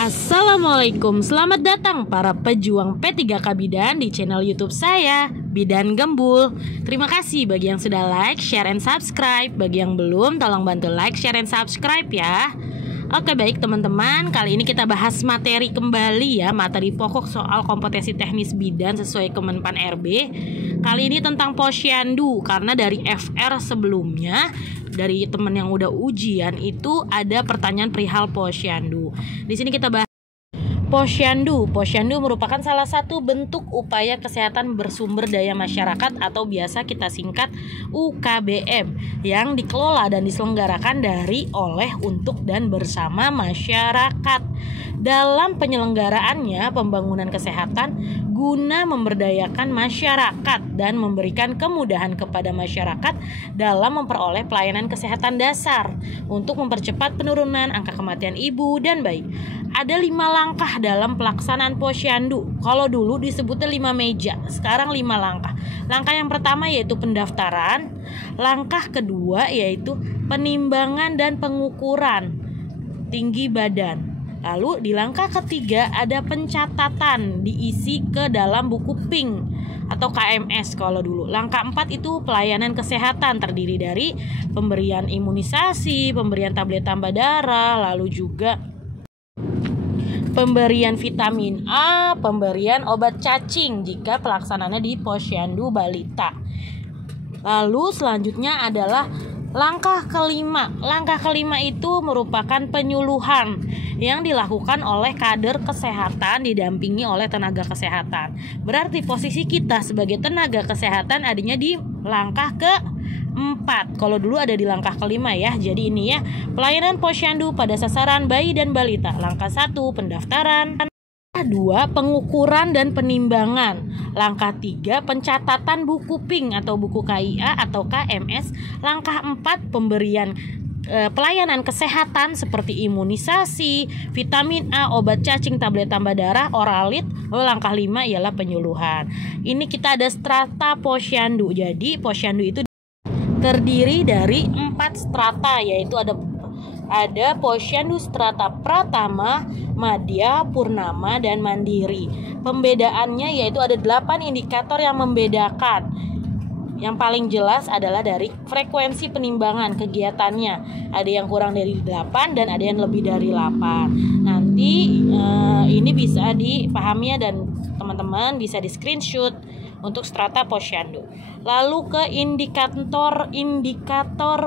Assalamualaikum, selamat datang para pejuang P3K Bidan di channel YouTube saya, Bidan Gembul. Terima kasih bagi yang sudah like, share, and subscribe. Bagi yang belum, tolong bantu like, share, and subscribe ya. Oke baik teman-teman, kali ini kita bahas materi kembali ya, materi pokok soal kompetensi teknis bidan sesuai Kemenpan RB. Kali ini tentang posyandu, karena dari FR sebelumnya, dari teman yang udah ujian itu ada pertanyaan perihal posyandu. Di sini kita bahas posyandu. Posyandu merupakan salah satu bentuk upaya kesehatan bersumber daya masyarakat atau biasa kita singkat UKBM yang dikelola dan diselenggarakan dari, oleh, untuk, dan bersama masyarakat. Dalam penyelenggaraannya pembangunan kesehatan guna memberdayakan masyarakat dan memberikan kemudahan kepada masyarakat dalam memperoleh pelayanan kesehatan dasar untuk mempercepat penurunan angka kematian ibu dan bayi. Ada 5 langkah dalam pelaksanaan posyandu. Kalau dulu disebutnya 5 meja, sekarang 5 langkah. Langkah yang pertama yaitu pendaftaran. Langkah kedua yaitu penimbangan dan pengukuran tinggi badan. Lalu di langkah ketiga ada pencatatan, diisi ke dalam buku PINK atau KMS kalau dulu. Langkah 4 itu pelayanan kesehatan, terdiri dari pemberian imunisasi, pemberian tablet tambah darah, lalu juga pemberian vitamin A, pemberian obat cacing jika pelaksanaannya di posyandu balita. Lalu selanjutnya adalah langkah kelima. Langkah kelima itu merupakan penyuluhan yang dilakukan oleh kader kesehatan didampingi oleh tenaga kesehatan. Berarti posisi kita sebagai tenaga kesehatan adanya di langkah ke-4. Kalau dulu ada di langkah kelima ya. Jadi ini ya, pelayanan posyandu pada sasaran bayi dan balita. Langkah 1 pendaftaran. Langkah 2 pengukuran dan penimbangan. Langkah 3 pencatatan buku PINK atau buku KIA atau KMS. Langkah 4 pemberian pelayanan kesehatan seperti imunisasi, vitamin A, obat cacing, tablet tambah darah, oralit. Lalu langkah 5 ialah penyuluhan. Ini kita ada strata posyandu. Jadi posyandu itu terdiri dari 4 strata, yaitu ada posyandu strata Pratama, Madya, Purnama, dan Mandiri. Pembedaannya yaitu ada 8 indikator yang membedakan. Yang paling jelas adalah dari frekuensi penimbangan kegiatannya. Ada yang kurang dari 8 dan ada yang lebih dari 8. Nanti ini bisa dipahami ya, dan teman-teman bisa di screenshot untuk strata posyandu. Lalu ke indikator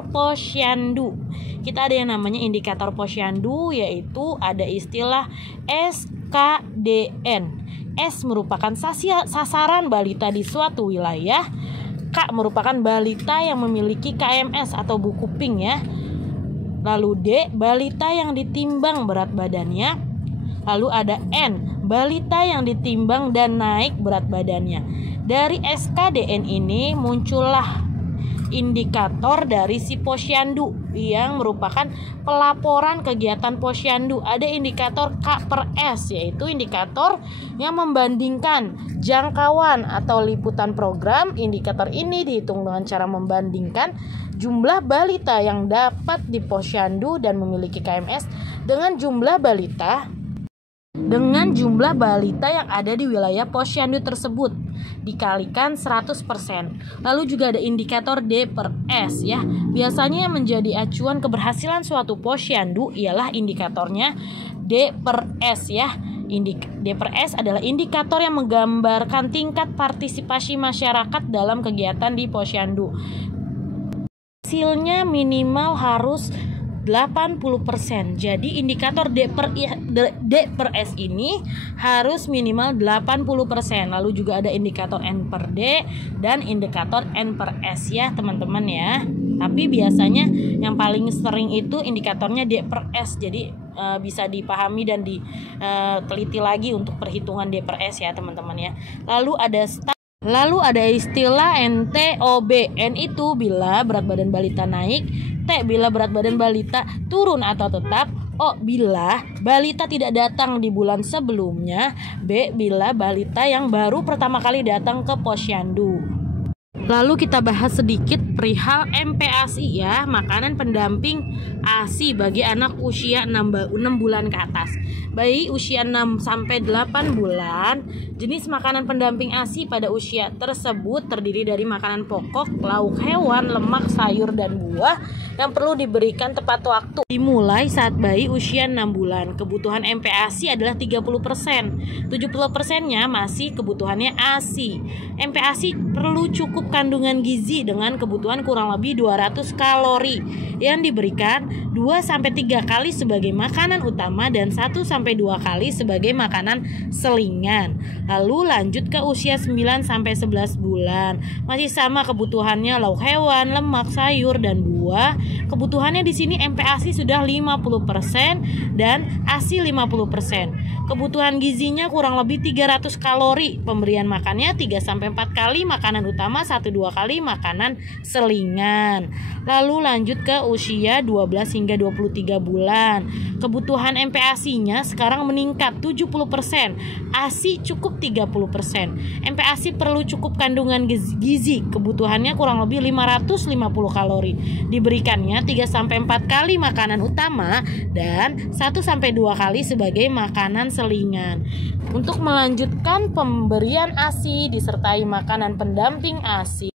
posyandu. Kita ada yang namanya indikator posyandu, yaitu ada istilah SKDN. S merupakan sasaran balita di suatu wilayah. K merupakan balita yang memiliki KMS atau buku PINK ya. Lalu D, balita yang ditimbang berat badannya. Lalu ada N, balita yang ditimbang dan naik berat badannya. Dari SKDN ini muncullah indikator dari si posyandu yang merupakan pelaporan kegiatan posyandu. Ada indikator K per S, yaitu indikator yang membandingkan jangkauan atau liputan program. Indikator ini dihitung dengan cara membandingkan jumlah balita yang dapat di posyandu dan memiliki KMS dengan jumlah balita yang ada di wilayah posyandu tersebut dikalikan 100%. Lalu juga ada indikator D per S ya. Biasanya yang menjadi acuan keberhasilan suatu posyandu ialah indikatornya D per S ya. D per S adalah indikator yang menggambarkan tingkat partisipasi masyarakat dalam kegiatan di posyandu. Hasilnya minimal harus 80%. Jadi indikator D per S ini harus minimal 80%. Lalu juga ada indikator N per D dan indikator N per S ya teman-teman ya. Tapi biasanya yang paling sering itu indikatornya D per S. Jadi bisa dipahami dan diteliti lagi untuk perhitungan D per S ya teman-teman ya. Lalu ada istilah NTOB. N itu bila berat badan balita naik, T bila berat badan balita turun atau tetap, O bila balita tidak datang di bulan sebelumnya, B bila balita yang baru pertama kali datang ke posyandu. Lalu kita bahas sedikit perihal MPASI ya, makanan pendamping ASI bagi anak usia 6 bulan ke atas. Bayi usia 6 sampai 8 bulan, jenis makanan pendamping ASI pada usia tersebut terdiri dari makanan pokok, lauk hewan, lemak, sayur dan buah yang perlu diberikan tepat waktu. Dimulai saat bayi usia 6 bulan. Kebutuhan MPASI adalah 30%. 70%-nya masih kebutuhannya ASI. MPASI perlu cukup kandungan gizi dengan kebutuhan kurang lebih 200 kalori yang diberikan 2-3 kali sebagai makanan utama dan 1-2 kali sebagai makanan selingan. Lalu lanjut ke usia 9-11 bulan. Masih sama kebutuhannya lauk hewan, lemak, sayur dan buah. Kebutuhannya di sini MPASI sudah 50% dan ASI 50%. Kebutuhan gizinya kurang lebih 300 kalori. Pemberian makannya 3-4 kali makanan utama, 1-2 kali makanan selingan. Lalu lanjut ke usia 12-23 bulan. Kebutuhan MPASI-nya sekarang meningkat 70%. ASI cukup 30%. MPASI perlu cukup kandungan gizi. Kebutuhannya kurang lebih 550 kalori. Diberikannya 3-4 kali makanan utama dan 1-2 kali sebagai makanan selingan. Untuk melanjutkan pemberian ASI disertai makanan pendamping ASI.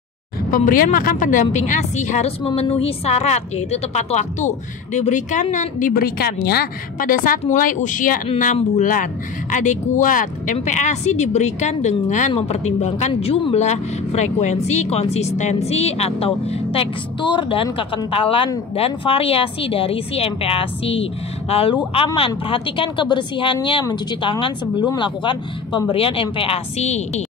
Pemberian makan pendamping ASI harus memenuhi syarat, yaitu tepat waktu. Diberikannya pada saat mulai usia 6 bulan. Adekuat. MPASI diberikan dengan mempertimbangkan jumlah, frekuensi, konsistensi atau tekstur dan kekentalan dan variasi dari si MPASI. Lalu aman, perhatikan kebersihannya, mencuci tangan sebelum melakukan pemberian MPASI.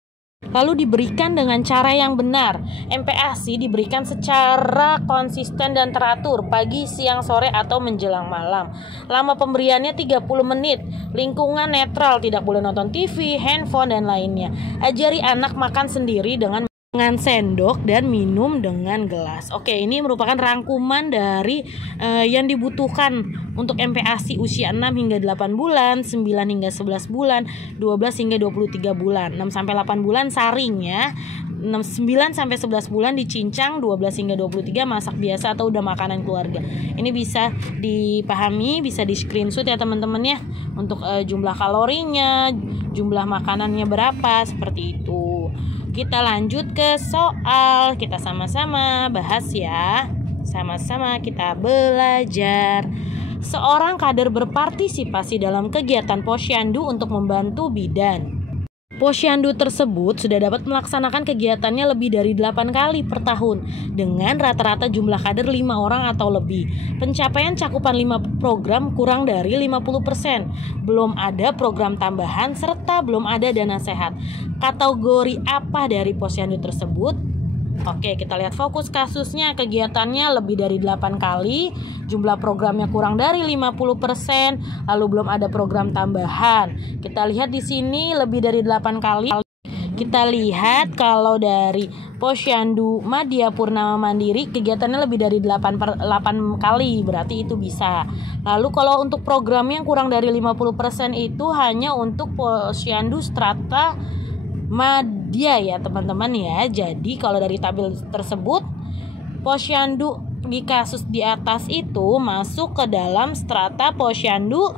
Lalu diberikan dengan cara yang benar. MPASI diberikan secara konsisten dan teratur pagi, siang, sore atau menjelang malam. Lama pemberiannya 30 menit. Lingkungan netral, tidak boleh nonton TV, handphone dan lainnya. Ajari anak makan sendiri dengan sendok dan minum dengan gelas. Oke, ini merupakan rangkuman dari yang dibutuhkan untuk MPASI usia 6 hingga 8 bulan, 9 hingga 11 bulan, 12 hingga 23 bulan. 6 sampai 8 bulan saring ya. 9 sampai 11 bulan dicincang, 12 hingga 23 masak biasa atau udah makanan keluarga. Ini bisa dipahami, bisa di screenshot ya teman-teman ya, untuk jumlah kalorinya, jumlah makanannya berapa, seperti itu. Kita lanjut ke soal, kita sama-sama bahas ya. Sama-sama kita belajar. Seorang kader berpartisipasi dalam kegiatan Posyandu untuk membantu bidan. Posyandu tersebut sudah dapat melaksanakan kegiatannya lebih dari 8 kali per tahun dengan rata-rata jumlah kader 5 orang atau lebih. Pencapaian cakupan 5 program kurang dari 50%. Belum ada program tambahan serta belum ada dana sehat. Kategori apa dari Posyandu tersebut? Oke, kita lihat fokus kasusnya. Kegiatannya lebih dari 8 kali, jumlah programnya kurang dari 50%, lalu belum ada program tambahan. Kita lihat di sini lebih dari 8 kali. Kita lihat kalau dari Posyandu Madya Purnama Mandiri kegiatannya lebih dari 8 kali, berarti itu bisa. Lalu kalau untuk program yang kurang dari 50% itu hanya untuk Posyandu Strata Madya ya teman-teman ya. Jadi kalau dari tabel tersebut Posyandu di kasus di atas itu masuk ke dalam strata Posyandu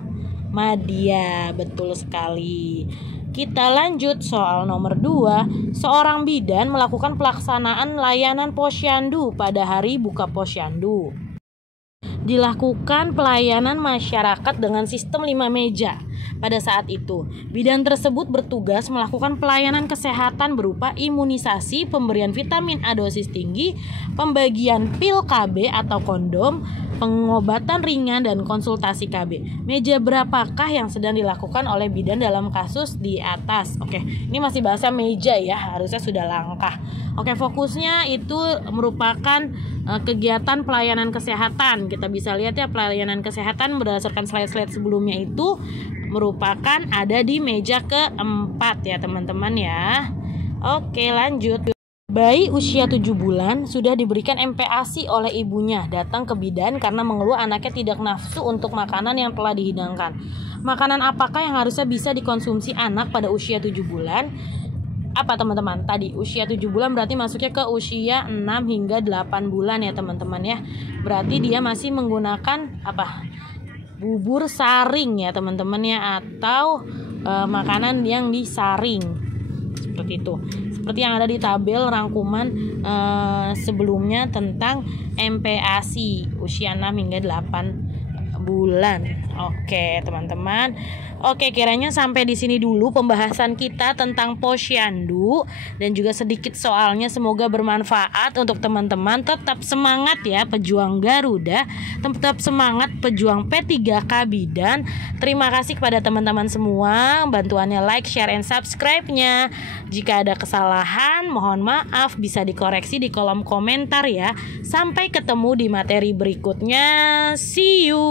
Madya. Betul sekali. Kita lanjut soal nomor 2. Seorang bidan melakukan pelaksanaan layanan Posyandu pada hari buka Posyandu. Dilakukan pelayanan masyarakat dengan sistem 5 meja. Pada saat itu, bidan tersebut bertugas melakukan pelayanan kesehatan berupa imunisasi, pemberian vitamin A dosis tinggi, pembagian pil KB atau kondom, pengobatan ringan dan konsultasi KB. Meja berapakah yang sedang dilakukan oleh bidan dalam kasus di atas? Oke, ini masih bahasa meja ya, harusnya sudah langkah. Oke, fokusnya itu merupakan kegiatan pelayanan kesehatan. Kita bisa lihat ya, pelayanan kesehatan berdasarkan slide-slide sebelumnya itu merupakan ada di meja keempat ya teman-teman ya. Oke, lanjut. Bayi usia 7 bulan sudah diberikan MPASI oleh ibunya datang ke bidan karena mengeluh anaknya tidak nafsu untuk makanan yang telah dihidangkan. Makanan apakah yang harusnya bisa dikonsumsi anak pada usia 7 bulan? apa teman-teman? Tadi usia 7 bulan berarti masuknya ke usia 6 hingga 8 bulan ya teman-teman ya. Berarti dia masih menggunakan apa? Bubur saring ya teman-teman ya, atau makanan yang disaring. Seperti itu. Seperti yang ada di tabel rangkuman sebelumnya tentang MPASI usia 6 hingga 8 bulan. Oke, teman-teman. Oke, kiranya sampai di sini dulu pembahasan kita tentang Posyandu dan juga sedikit soalnya, semoga bermanfaat untuk teman-teman. Tetap semangat ya pejuang Garuda, tetap semangat pejuang P3K Bidan. Terima kasih kepada teman-teman semua bantuannya, like, share, and subscribe-nya. Jika ada kesalahan mohon maaf, bisa dikoreksi di kolom komentar ya. Sampai ketemu di materi berikutnya. See you.